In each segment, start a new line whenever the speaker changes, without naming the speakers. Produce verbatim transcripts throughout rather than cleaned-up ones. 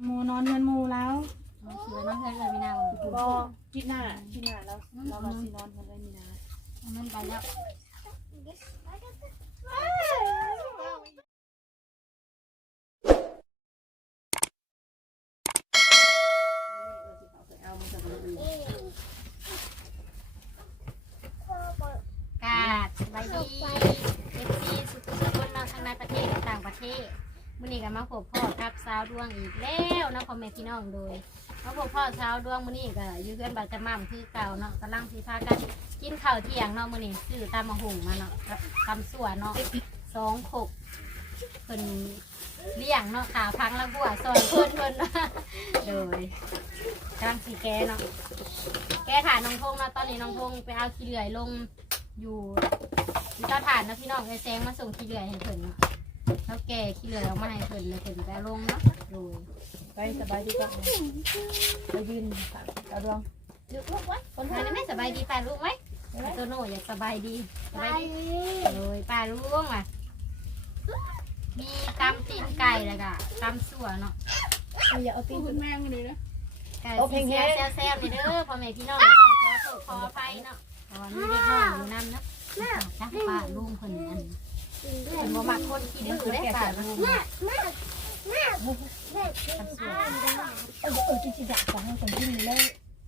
หมูนอนเงินหมูแล้ว
สวยน้องเพื่อนเลยมีนา
ก็คิดหน้าคิดหน้าแล้วเรามาซีนอนกันเลยมีนา
มันไปแล้วกาดสบายดีเอฟซีสุดสุดคนเราทั้งในประเทศและต่างประเทศมื่อนี้ก็มาพบพ่อกับสาวดวงอีกแล้วนะพ่อแม่พี่น้องโดยมาพบพ่อสาวดวงมื่อนี้ก็อยู่เพื่อนบาดจะมั่มคือเก่าเนาะกำลังพิพากันกินข้าวเที่ยงเนาะมื่อนี้ซื้อตามมาหุ่งมาเนาะกับตำสั่วเนาะสองขกเพิ่นเลี้ยงเนาะขาพังแล้วบัวซอยเพิ่นเพิ่นโดยกำลังสีแกเนาะแกถ่านน้องทงเนาะตอนนี้น้องทงไปเอาขี้เหลื่อยลงอยู่ที่เตาถ่านนะพี่น้องไอ้แซงมาส่งขี้เหลื่อยให้เพิ่นเนาะแล้วแกขี้เหลื่อยออกมาให้เพิ่นเลยเพิ่นไปเอาลงเนาะโดย
ไปสบายดีก็ไปยืนกระดวง
ลูกลูกไว้คนไทยไม่สบายดีป่าลูกไหมตัวโน่อยากสบายดีสบายดีเลยป่าลูกอ่ะมีตำตีนไก่เลยกะตำสั่วเนาะ
อย่าเอาตีนคุณแม่งเลยนะ
ไก่ซีเซียแซ่บๆนี่เด้อพ่อแม่พี่น้องต้องขอโทษขออภัยเนาะตอนนี้เด็กน้อยอยู่นั่นนะจ้าป่าลุงเพิ่นอันเพิ่นบ่มักคนขี้ดื้อได้ป่าลุงตำสั่ว
เออเออจริงๆอยากฟังคนที่มีเล่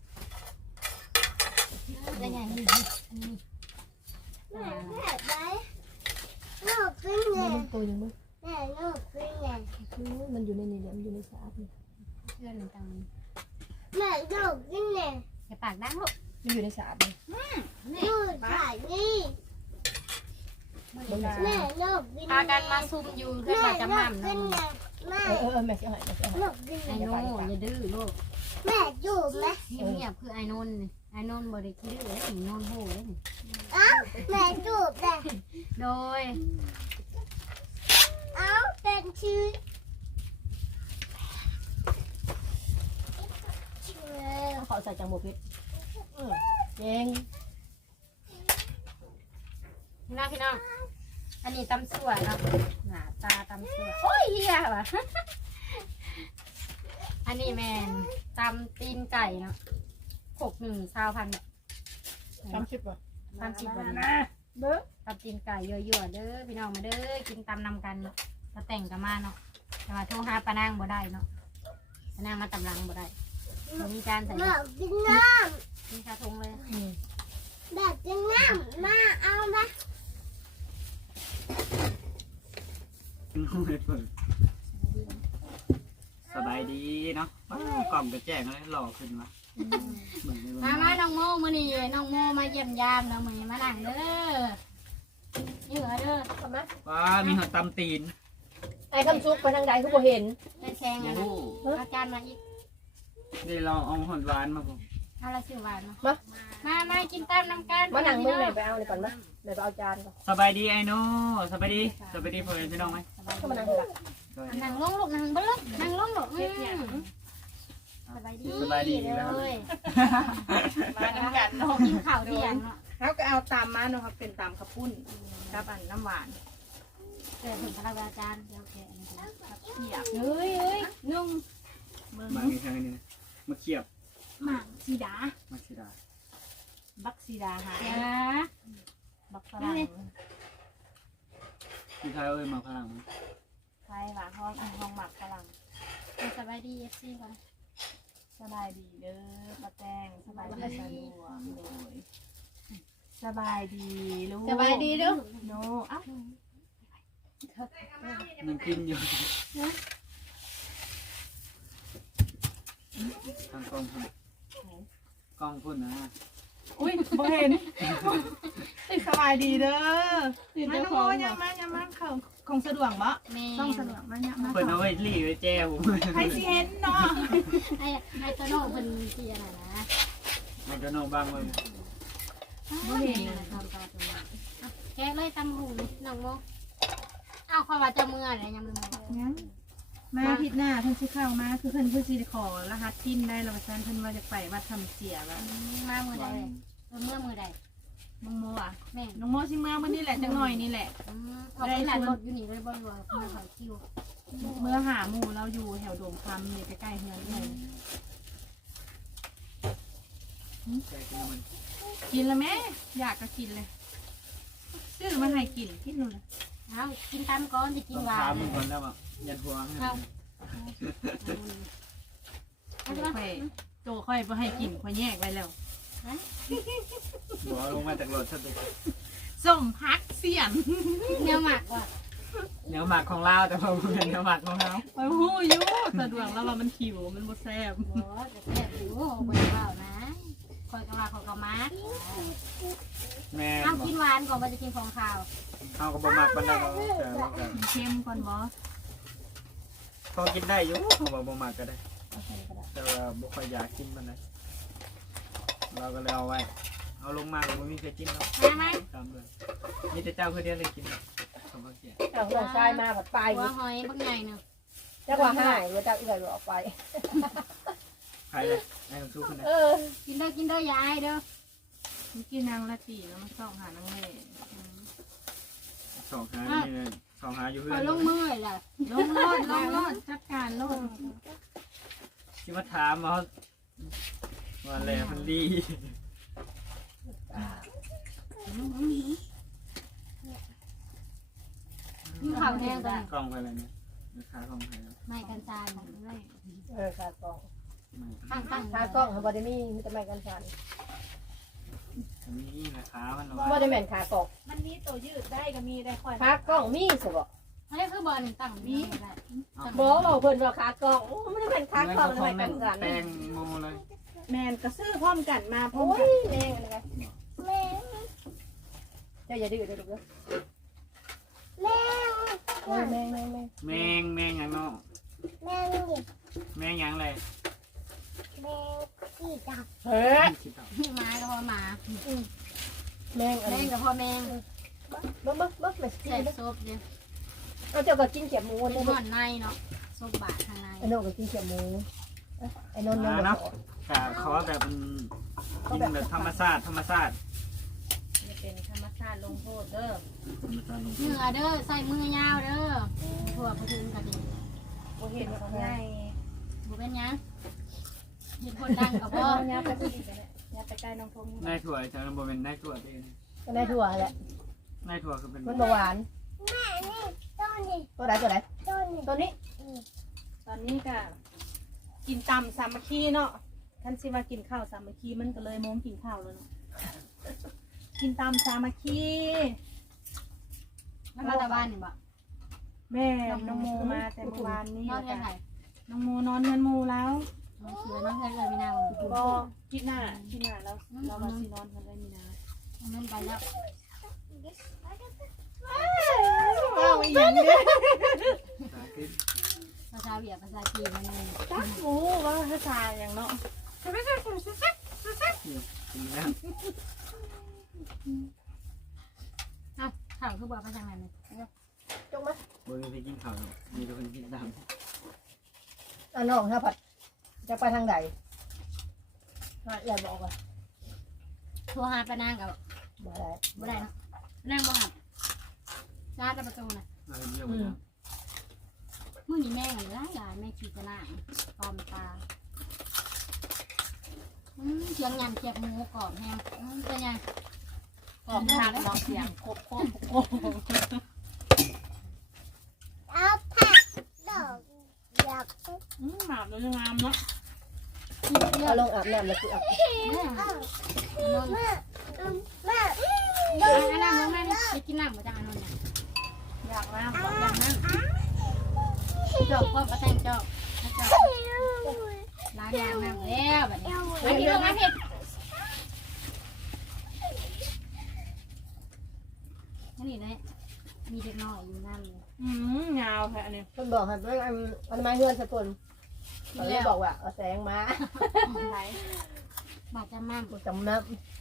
ได้ไงนี่อันนี้
มันตัวยังมั้งมันอยู่ในนี้เนี่ยมันอยู่ในสาบ
เพื่อนมันตัง
แม่ลูกกินเลย
อย่าปากดังลูก
มันอยู่ในสาบเลย
ลูกถ่ายนี่ แม่ลูกกิน
พากันมาซุ่มอยู่เพื่อนบาดจะมั่ม
กิ
เนาะ
นเลยแม่
เออเออแม่จะหายแม่จะหาย
ลูกกิน
ไอ้
เลย
โน่อย่าดื้อลูก
แม่จูบไหม
เงียบๆคือไอ้นนท์นี่ไอ้นนท์บริคิดเลยถึงนนท์โหเลยนี่
เอ้าแม่จูบเลย
โดย
เอ้าเป็นชื่อ
เขาใส่จังหวะพิษเก่ง
พี่น้องพี่น้องอันนี้ตำสั่วเนาะหน้าตาตำสั่วโอ้ยเฮียวะ อันนี้แมนตำตีนไก่เนาะหกหนึ่งชาวพันเนี่ย
ทำชิปป่ะ
ตำจีบวัน
นะเบ้อ
ตำตีนไก่ยั่วๆเด้อพี่น้องมาเด้อกินตำนำกันเนาะมาแต่งกันมาเนาะแต่ว่าโทรหาปานางบ่ได้เนาะปานางมาตำลังบ่ได้บ่มีการใส่
แม่กินน้
มีกระทงเลย
ำแม่กินน้ำมาเอาไหม
สบายดีเนาะกล่องกระแจงเลยหล่อขึ้นมา
มามาน้องโมมื้อนี้น้องโมมาเยี่ยมยามเนาะมื้อนี้มานั่งเด้อนี่เหรอเด้อ
ทำไหม
ว้ามีหัวตำตีน
ไอ้คำซุกไปทางใดเขาบ่เห็น
ได้แซงอ่ะนะอาจารย์มาอีก
นี่เราเอาหอนหวานมาผม
เอาละสิหวานเนาะ
มา
มามากินตามน้ำกัน
มาหนังมึงไหนไปเอาเลยก่อนไหมไหนไปเอาจานก่อน
สบายดีไอ้โน่สบายดีสบายดีพ่อแม่พี่น้องไหม
เข้ามานั่งเลย
นั่งลงลูกนั่งบ่ลูกนั่งลงลูกอืมสบายดี
สบายดี
เล
แล้ว
ย
มาน้ำกันเนาะ
กินข้าวเที่ยงเนาะ
เขาก็เอาตามมาเนาะครับเป็นตามข้าวปุ้นกับอันน้ำหวาน
เกิดถึงพระอาจารย์เดี๋ยวแกอันนี้ก่อน
เขียบ
เฮ้ยเฮ้ยนุ่ง
มาอีกทางนี้นะมาเขียบ
หมากสีดา
มาชิดา
บักสีดาหา
เดี๋ยวนะ
บักฝรั่ง
พี่ชายเอ้ยมาพลัง
ใช่หลาห้องห้องหมักฝรั่ง
สบายดีเอฟซีก่อน
สบายดีเด้อป้าแตงสบายดีสะดวกโดยสบายดีลูก
สบายดีลูก
โนเอ้า
ยังกินอยู่ทางกล้องพุ่นกล้องพุ่นนะ
อุ้ยบ่เห็นสบายดีเด้อมาโนยังมายังมาเขาของสะดวกบ่
แม่
ต้องสะดวกมาเนี่ยมา
เพิ่นเอาไว้รีไว้แจ้วผม
ใครสิเห็นเนาะ
ให้ให้ตัวโน่เพิ่นที่อะไรนะ
มันจะโน่บ้างเลย
บ่เห็นนะทำตาตัวนี้แกเลยตำหูน้องโมเอาความว่าจะเมื่ออะไรยังไม่มา
งั้นมาอาทิตย์หน้าเพิ่นสิเข้ามาคือเพิ่นเพิ่นสิขอรหัสพินได้แล้วว่าซั่นเพิ่นว่าจะไปวัดทำเสียว่า
มามือใดเออเมื่อมือใด
น้องโมอ่ะ
แม่
น้องโมสิมาวันนี้แหละจังหน่อยนี่แหละ
อืมเอาไปหลานรถอยู่นี่เลยบ่รู้ว่าเมื่อเขาคิว
เมื่อหาหมู่เราอยู่แถวโดมคำนี่ใกล้ๆเฮือนเลย
แจกกินมัน
กินแล้วแม่อยากก็กินเลยซื้อมาให้กินกินนู่นเลย
เอากินตามก่อนจะกิน
ต้อง
หวา
ถาม
น
มึงคนแล้วแบบยันหัวให้
เอา
โตค่อยโตค่อยไปให้กินค่อยแยกไว้แล้ว
หัวลงมาจากรถซะดิ
ส้มพักเสียน
เนื้อหมักว่ะ
เนื้อหมักของเราแต่พอเป็นเนื้อหมักของเรา
โอ้โหยูสะดวกแล้วว่ามันขิวมันบ่แซ่บ
โอ้จะแซ่บอยู่บ่ได้เว้านะคอยกะว่าเขาก็มัก
แม่
เอา
บอก
กินหวานก่อนว่าจะกินของข้าว
เอากับบะหมักบันไดเราแต่เราก็
มันเค็มก่อนบ่
พอกินได้อยู่ของบะหมักก็ได้ แต่ว่าบุคอยอยากกินมันนะเราก็เลยเอาไว้ เอาลงมาก็ไม่มีใครกินเนาะ
มาไหม
ตามเลยมีแต่เจ้าคือเดียวเลยกินสองพันเจ็ด
เอาน้องชายมาผัดไป
หัวหอยบักใหญ่เนาะ
จักว่าหายว่าจะเอื่อยออกไป
ใครเลยไอ้ของชูคนไหน
เออ
กินเด้อกินเด้อยายเด้อ
เมื่อกี้นางละตีแล้วมันส่องหานางเล่
สองหานี่เลยสองหาอยู่เพื่อ
เอา
น
ลงมือเลยล่ะ
ลงรอดลงรอดจัดการโลด
ที่มาถามมาว่าแหละมันดี
กินข้าวแห้งกัน
กล้องไปอะไรเนี่ยราคากล้องไปแล้ว
ไม่กันจานไม่
เออขากล้อง
ตั้งตั้ง
ขากล้องเขาบ่ได้มีมีแต่ไม้กันสั่น
อันนี้ราคามัน
บ่ได้แม่นขากล้อง
มันมีตัวยืดได้ก็มีได้ค่อย
ขากล้องมีสิบ่
อันนี้คือบอลตั้งมี
บ่บอกเพิ่นว่าขากล้องโอ้มันได้แม่นขากล้องมันได้แม่นกันสั่น
แตงโมเลย
แมนก็ซื้อพร้อมกันมาพร้อ
โอ้
มกัน
ยแม่งอันนี้ไง
แม่
เจ้าอย่าดื้อเด้อลูกเด้อ
แม่
เออแม่งแม่งแม่ง
แมงแมงอย่างเนาะ
แม่นี่
แมงอย่างไร
แม่ที่จับ
เฮ้ย
หมาก็พอหมา
แม่งอัน
แมง
นี้
ก็พอแมง
เบิ่งเบิ่งเบิ่งแม่สิ
ใส่
เด้อ
ซุปเนี่ย
เอาเจ้าก็กินเขียบหมู
เป็
เด้
น
อ
ห่อนในเนาะซุปบาทข้างใน
ไอ้โน่ก็กินเขียบหมูไอ้นนท์ยังบ่ขอ
แต่เขาแบบกินแบบธรรมชาติธรรมชาติ
เป็นธรรมชาติลงโทษเด้อ
ธรรมชาติลง
เนื้อเด้อใส่มือยาวเด้อถั่วไปถึงกะดิ
บ่เห็นเขาง่าย
บุเป็นยังเห็นคนดังกับพ่อ
ยับไปผู้ดีกันเนี่ยยับไปใกล้น้องพงษ์
ได้ถั่วแต่เราเป็นได้ถั่วเอง
ก็ได้ทั่วแหละ
ได้ถั่วคือเป็น
มันบ่หวาน
แม่นี่ต้นนี่
ตัวไหนตัวไหน
ต้นนี่
ตัวนี้
ตอนนี้ก็กินตำสามัคคีเนาะท่านสิว่ากินข้าวสามัคคีมันก็เลยโมงกินข้าวแล้วเนาะกินตำสามัคคี
แล้วมาตาบ้านนี่บ่
แม่น้องโมมาแต่เมื่อวานนี้
นอนกันไหน
น้องโมนอนเงินโมแล้ว
น้องเสือน้องเสือเลยมีนา
ก็คิดหน้าคิดหน้าแล้วเรามาสินอนกันได้มีนา
มันไปแล้ว
ว้าวอีหยังเนี่ย
ภาษาเวียดภาษาจีนมันเลย
จักหมูว่าภาษาอย่างเนาะ
กินแล้ว
อ่ะข่าวคือบอกภาษาไหนเนี่ย
จงมา
บนไปกินข้าวมีแต่คนกินด
อ่ะน้องถ้าผัดจะไปทางใดอย่าบอกว่า
โทรหาปานางกับ
บ่ได้
บ่ได้เนาะนางบ่หับชาร์จประตูน่ะ
ำเราเยอะไปแล้ว
มื้อนี้แม่งหลายหลายแม่ขี้กระหน่ำปลอมตาอืมเสียงยำเกียบหมูกรอบแห้งอืมเป็นยัง
หอมทางลองเสียงโคบโคบโคบ
เอาผักดอกอยาก
อืมหมาบเลยงามเนาะ
เย
เอา
อะ
ลงอาบน้ำแล้วสิอาบ
แม่
เอา
นนท์
แม่แม่
อันนั้นลงมาดิไปกินน้ำมาจากอันนั้นเนี่ย
อยากน้ำ
อย่างนั้นจอกก็มาแต่งจอกจอกล้างยางน้ำแล้วแบบนี้มาพี่ลงมาพี่นี่เลยมีเด็กน้อยอยู่นั่นเลย
อืมยาวแค่อันนี้
เพิ่นบอกให้ไปอันอันไม้เฮือนสะกลเขาเลยบอกว่าเอาแสงมา
ไหน
บาดจะมั่ง
จำน้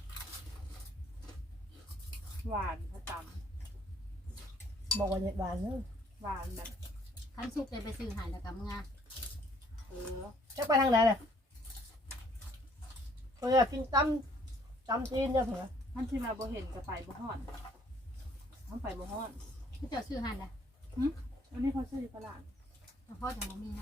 หวานผสม
ำบอกว่าเห็ดหวานเนอะ
หวานแบบ
ขั้นสุกเลยไปซื้อหายแล้วกับมึงอ่ะ
เออ
จะไปทางไหนเลยเพื่อกินตำตำจีนเด้อเพื่อ
ฮ
ท่านที่มาบ่เห็นก็ไปบ่ฮอดท่านไปบ่ฮอด
พี่เจ้าซื้อหันนะ
อันนี้เขาซื้ออยู่ตลาด
พ่อจะมามีนะ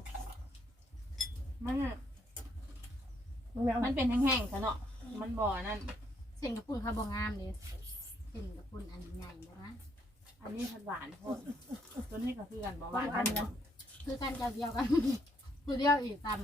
มันน่ะ
มึงไม่เอา
มันเป็นแห้งๆซะเนาะมันบ่อนั่น
เส้นกระปุ่นเขาบ่งามเลยเส้นกระปุ่นอันใหญ่แล้วนะ
อันนี้ผัดหวานโพดตัวนี้ก็คือกันบ่หวานอันนั้น
คือกันจะเดียวกันคือเดียวอีกต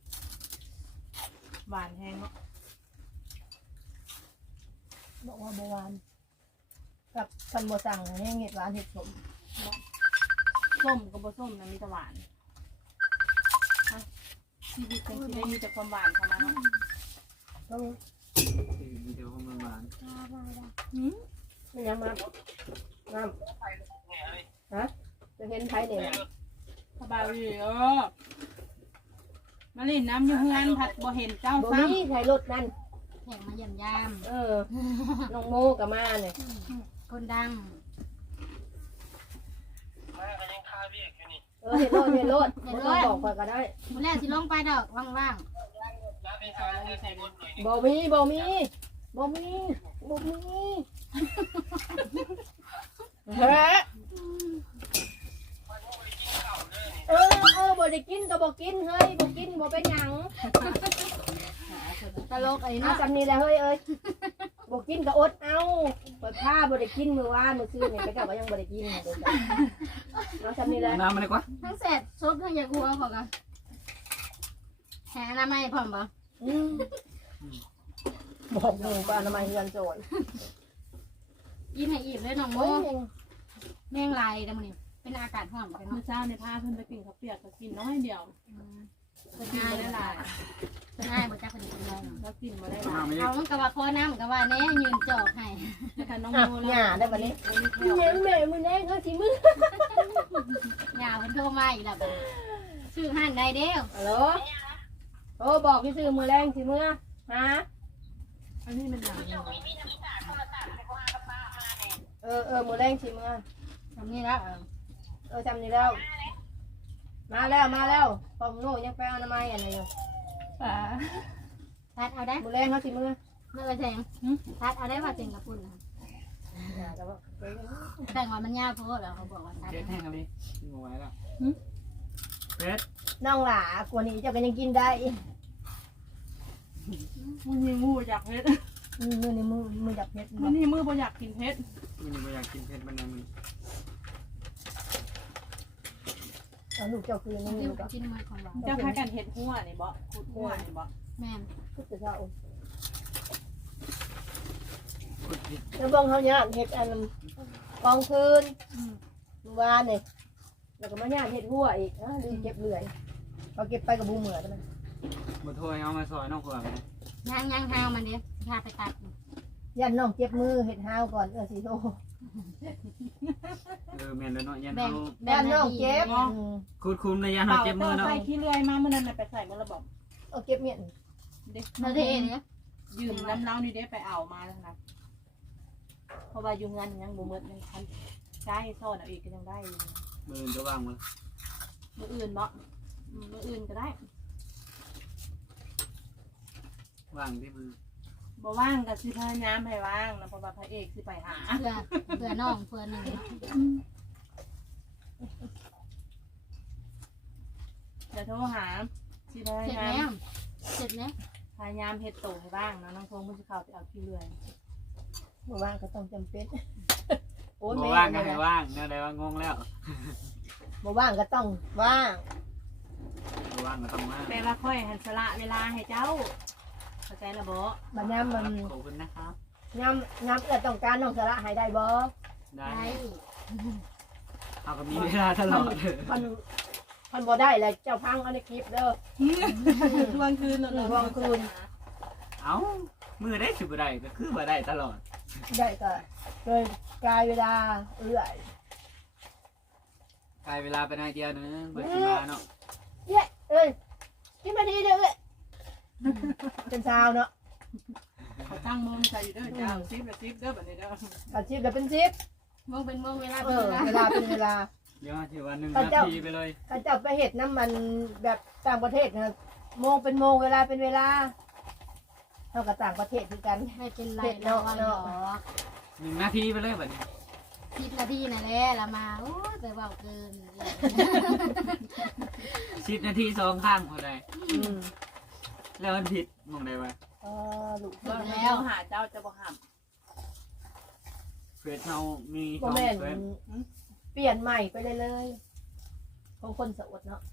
หวานแห้งเนาะ
บอกว่าโบราณกับคันโบสั่งให้เห็ดหวานเห็ดสม
ส้มกับบ่ส้มนะมีแต่หวานฮะชีวิตจังสิได้มีแต่ความหวานเข้ามาเนาะ
ต้อง
คือวิดีโอของมันหวาน
หืม
ไม่ยังมาน้ำฮะจะเห็นไทยเนี่ย
สบายดีเออมาเล่นน้ำอยู่เฮือนผัดบ่เห็นเจ้า
โบ
ซ้
มีไทยรถนั่น
ำแข่งมาเยี่ยมยาม
เออน้องโมกับมาเนี่ย
คนดัง
เออเห็ดรถเห็ดรถไม่ต้องบอกก่อนก็ได้
มื้อแรกสิลงไปดอกว่าง
โบมีโบมีโบมีโบมีเฮ้เออเออบ่ได้กินก็บ่กินเฮ้ยบ่กินบ่เป็นหยัง
ๆตลกไอ้
เอา
เนาะ
จำนี่แหละเฮ้ยเอ้ยบ่กินก็อดเอาเปิดผ้าบ่ได้กินมื้อวานมื้อซื้อนี่ไปก็ว่ายังบ่ได้กินเด้อจ้ะเอาจำนี่แหละ
น้ำมันดีกว่า
ทั้งเสร็จซุปทั้งยาคูเอาพอกันแหอน้ำไม่พร้อมบ่
อืมบอกหนึ่งปอนามัยเงินโจร
กินให้อิ่มเลยน้องโม
โอ้ย
แมงลายเด้อมื้อนี้เป็นอากาศร้อนไป
ำ
เนาะ
มื้อเช้าในพาเพิ่นไปกินข้าวเปียกก็กินน้อยเดียว
เป็น
กิน
ง่าย
บ่ได้หลาย
เป็นง่ายบ่จักเป็นยังไง
แล้วกินบ่ได้หลาย
น้ำไม่
เอามันก็ว่าขอน้ำก็ว่าแน่ยืนจอกให้
นะคะน้อง
อ่ะ
โม
หย่าได้บัดนี้
บ่มีแถว
เลี้ยงแม่มื้อแน่เขาสิมื้อย
าวเพิ่นโทรมาอีกแล้วบัดนี้ชื่อห้านใดเด้อ
ฮัลโหลโอ้บอกที่ซื้อมื้อแรงสิมื้อฮะ
อันนี้มันหนังเนาะ
เออเออมื้อแรงสิมื้อ
ทำนี่แล้ว
เออจำนี่แล้ว มาแล้วมาแล้วปอมโน่ยังไปเอาอนามัยอันนี้อยู่
ป่า
ทัดเอาได้
มื้อแรงเขาสิมื้อ
เมื่อแสงทัดเอาได้ว่าเต็งกับปุ่นนะ
อย่าแต่ว่า
แต่งว่ามันยาวโพดแล้วเขาบอกว่าทัด
เจ็ดแห้งอะไรกินมาไว้แล้วเพชร
น้องหลากว่านี้เจ้าก็ยังกินได้
มันมีมืออยากเผ็ด
อืมมือในมือมือจับเพชร
มันนี่มือบ่อยากกินเผ็ด
มันยังไม่อยากกินเพชรมันนะมึง
เอาลูกเจ้าคืนนี่
กิน
ลูกก็
กินมาของเรา
เจ้าพากันเห็ดหัวนี่บ่ขุดหัวนี่บ่
แม่น
ก็จะเจ้า
ขุดผิด
แล้วเบิ่งเขาเนี่ยเห็ดอันกองคืนวานนี่แล้วก็มาเนี่ยเห็ดหัวอีกนะดูเก็บเลื่อยพอเก็บไปกับบูเหมือได้ไหม
มาโทรเอามาซอยน้องขวางเลย
ย่างย่างห้าวมันเด้พาไปตัด
ยันน้องเจ็บมือเห็ดห้าวก่อนเออสิโต
เออแม่นแล้วเนาะยัน
แบ่ง
เอา
แบ่
ยั
ง
นน้องเจ็บ
คูดคุมในยันเอาเจ็บมือเนาะ
ใส่ขี้เลื่อยมาเมื่อนั้นน่ะไปใส่มือระบบ
เอาเก็บเมียน
เด็ก
เราเทเนี่ย
ยืมน้ำเล้านี่เด้ไปเอามาแล้วนะเพราะว่าอยู่งานยังบ่หมดยังทันใช้ซ่อนเอาอีกก็ยังได้อยู่
มือจะว่างมั้ย
มื้ออื่นบ่อืมมื้ออื่นก็ได้
ว่างที่มือ
บ่ว่างก็สิพยายามให้ว่างนะเพราะว่าพระเอกสิไปหา
เพื่อเพื่อน้องเพื่อหนึ่ง
จะโทรหาสิพ
เสร็จ
ยายา
แล้
ม
วเสร็จแล้ว
พยายามเฮ็ดโตให้บ้างนะน้องทงมันสิเข้าไปเอาขี้เลื่อย
เมื่อวานก็ต้องจำเป็นโอ้ย
บ่
แม่
ว่างก็
เนี่
ให้
ย
ว่างเนี่ยได้ว่างงแล้ว
เมื่อวานก็ต้องว่าง
บ่ว่างก็ต้องว่าง
แปลว่าค่อยหันสละเวลาให้เจ้าเข้าใจละบ่
บัดยามมัน
ขอบคุณนะครับ
ยามยามเอื้อต้องการน้องสาระให้ได้บ่
ได้
ได้
เอาก็มีเวลาตลอด
มันมันบ่ได้เลยเจ้าพังเอาในคลิปเด้อ
ทวงคืน
ทวงคืน
เอ้ามือได้สิบ่ได้ก็คือบ่ได้ตลอด
ได้ก็โดยกายเวลาเอื้อย
กลายเวลาไปในเดียวนึงเบิดสิมาเนาะ
เย้เอ้ยกินมาดีเด้อเอ้ยเป็นชาวเนาะ
เขาตั้งมุมใส่อยู่เด้อเจ้าซิปละซิปเด้อบัดนี้เด้อ
อาชีพเดี๋ยวเป็นชิป
มองเป็นมองเวลา
เอ
เป็น
อ
เวลา
เวลาเป็นเวลา
เดี๋ยวถือว่าหนึ่ง
พระ
นา
เจ้า
ทีไปเลย
ถ้าเจ้าไปเห็ดน้ำมันแบบต่างประเทศนะโมงเป็นโมงเวลาเป็นเวลาทเอากับต่างประเทศคือกัน
ไม่เป็นไร
เผ็ด
เรา
เนาะ
วันหร
เนาะ
อก
หนึ่งนาทีไปเลยบัดนี้
สิบนาทีนั่นแหละเรามาโอ้ยแต่เบาเกิน
สิบนาทีสองข้างพอได้
อืม
แล้วมันผิดมองได้ว่า
เออลูก
เราแล้วหาเจ้าจะบ่ห้าม
เฟซเรามี
โม
สอง
เมน
เฟซ
เปลี่ยนใหม่ไปเลยเลยของคนสะอดเนาะ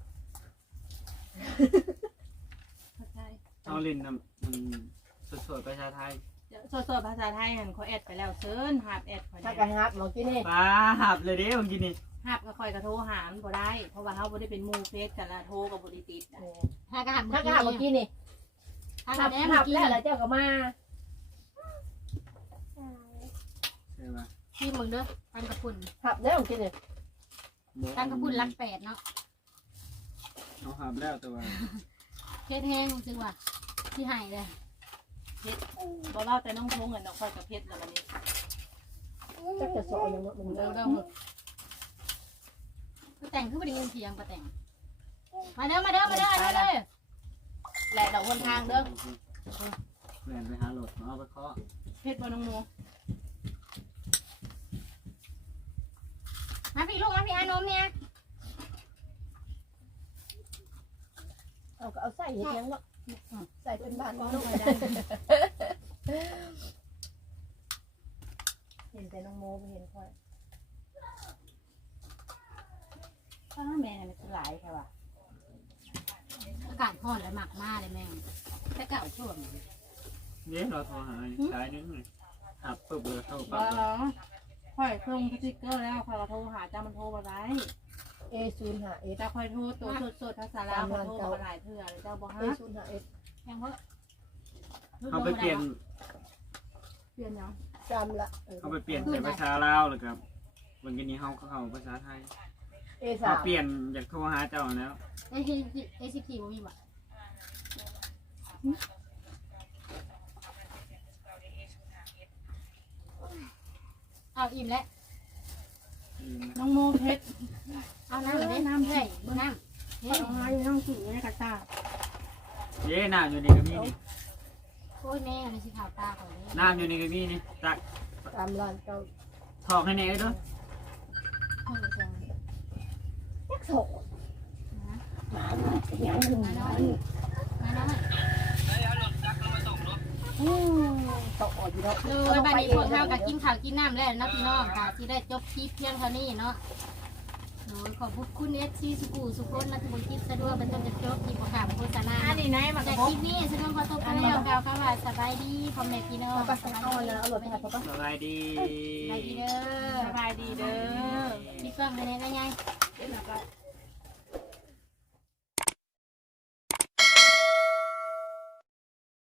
เข้าใจ
เอาลินนะมันสดๆภาษาไทย
เดี๋ยวสดๆภาษาไทยหันเขาแอดไปแล้วเซิร์นหาบแอดข่อย
ถ้า
แน่
กันฮับเมื่อกี้นี่
ปลาหับเลยเด้เมื่อกี้นี่
หาบก็คอยกระโทรหามันบ่ได้ เพราะว่าเขาบ่ได้เป็นหมู่เฟซกันละโทรกับบ่ได้ติดอะ
ถ้ากระหับ
ถ้ากันฮับเมื่อกี้นี่
ถ้า
ฮั
กระ
บ
แนม
ฮั
เมื่
บ
อกี้
แล้วแล้วเจ้าก็มา
ใช่ปะ
ที่มึงเด้อตังกระปุ่น
ฮับแล้วเมื่อกี้นี่
ตังกระปุ่นรักแปดเนาะ
เอาหับแล้วแต่ว่า
เพชรแห้งจริงว่ะที่หายเลย
บ่เล่าแต่น้องทงเงินน้องคอยกับเพชรแล้ววันนี้
จักจะสอนอย่างนั้นมัน
เร็ว
เด้
เร็
อ
วก็แต่งขึ้นมาได้เงินเพียงก็แต่งมาเด้อมาเด้อมาเด้อมาเด้อ
แหละดอกคนทางเด้อ
แล่นไปหาโหลดมาเอาไปเคาะ
เพชรบ่น้องโม
มาพี่ลูกมาพี่อานมเนี่ย
เอาก็เอาใส่เห็ดยังเนาะใส่เป็นบ้าน
ก็
ลูก
คอยได้
เห็นแต่น้องโมไม่เห็นค่อย
ป้าแม่นี่คือหลายค่ะว่ะ
อากาศร้อนและหมักมากเลยแม่แต่เก่าช่วง
เดี๋ยวเราโทรหาสายนึงเลยหับปุ๊บเลยเข้า
บ่
ปั๊บเลย
คอยส่งสติ๊กเกอร์แล้วคอยกระโทรหาเจ้ามันโทรบ่ได้
เอศูนย์หาเอส
แต่คอยโทรตัวสดๆภาษาลาวคอยโทรบ่หลายเทื่อเจ้าบ่
เอ
ฮัก
ศูนย์หาเอส
ยังเพราะ
เอาไปเปลี่ยน
เปลี่ยนหยัง
จำละเออ
เอาไปเปลี่ยนเป็นภาษาลาวเลยครับวันนี้เขาเขาภาษาไทย
เอ
เขา
สาม
เปลี่ยนอยากโทรหาเจ้าแล้ว
ไอ้ที่ไอ้สิบสี่บ่มีบ่เอาอิ่มแล้ว
น้องโมเพชร
เอาน้ำเลยน้ำเลยน้ำ
เฮ้ยเอาให้น้องกินในกระตา
เย้น้ำอยู่นี่ก็มีนี่
โอ้ยแม่เลยสิขาวตาของนี่
น้ำอยู่นี่ก็มีนี่ตัก
ตามร้านเก่า
ถอกให้แน่ด้วย
ยักษ์โสดมามาอย่างหนึ่งนั้น
มาน้อย
อืมตกออกอยู่แล้ว
เลยบ้านนี้พวกเรากับกินข้าวกินน้ำแล้วนะพี่น้องค่ะที่ได้จบคลิปเพียงเท่านี้เนาะโอ้ยขอบคุณเอฟซีสุกูสุคนนะทุกคนคลิปสะดวกเป็นต้นจะจบคลิปของข่าวโฆษณา
อันนี้ไหนมา
จาก
บ
คลิปนี้สะดวกขอตัวไปแล้วกล่าวคำว่าสบายดีพ่อแม่พี่น้อง
เอาไปเอาแล้วเอาหลดไปหาพ่อปะ
สบายดี
สบายดีเด้อ
สบายดีเด้อ
คลิปเพิ่มไปไหนได้ไง
เดี๋ยวเราก็